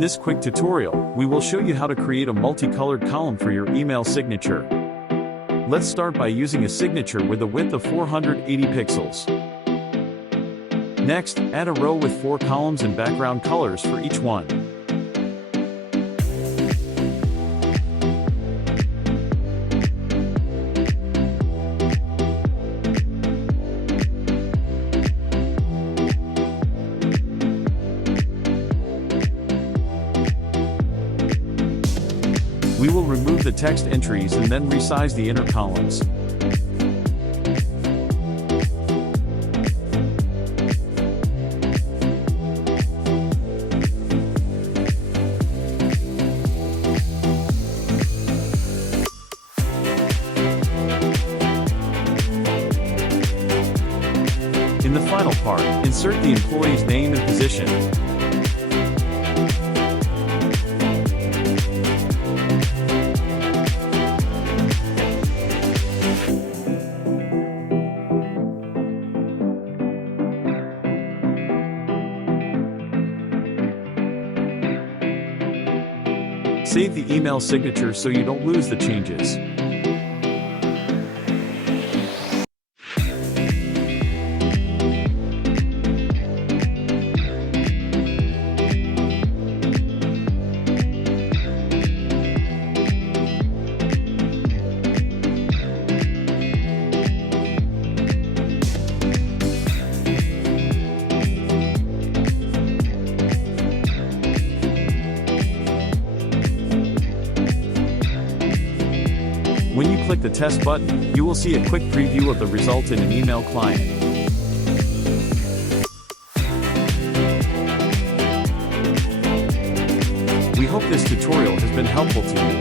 In this quick tutorial, we will show you how to create a multicolored column for your email signature. Let's start by using a signature with a width of 480 pixels. Next, add a row with 4 columns and background colors for each one. We will remove the text entries and then resize the inner columns. In the final part, insert the employee's name and position. Save the email signature so you don't lose the changes. When you click the test button, you will see a quick preview of the result in an email client. We hope this tutorial has been helpful to you.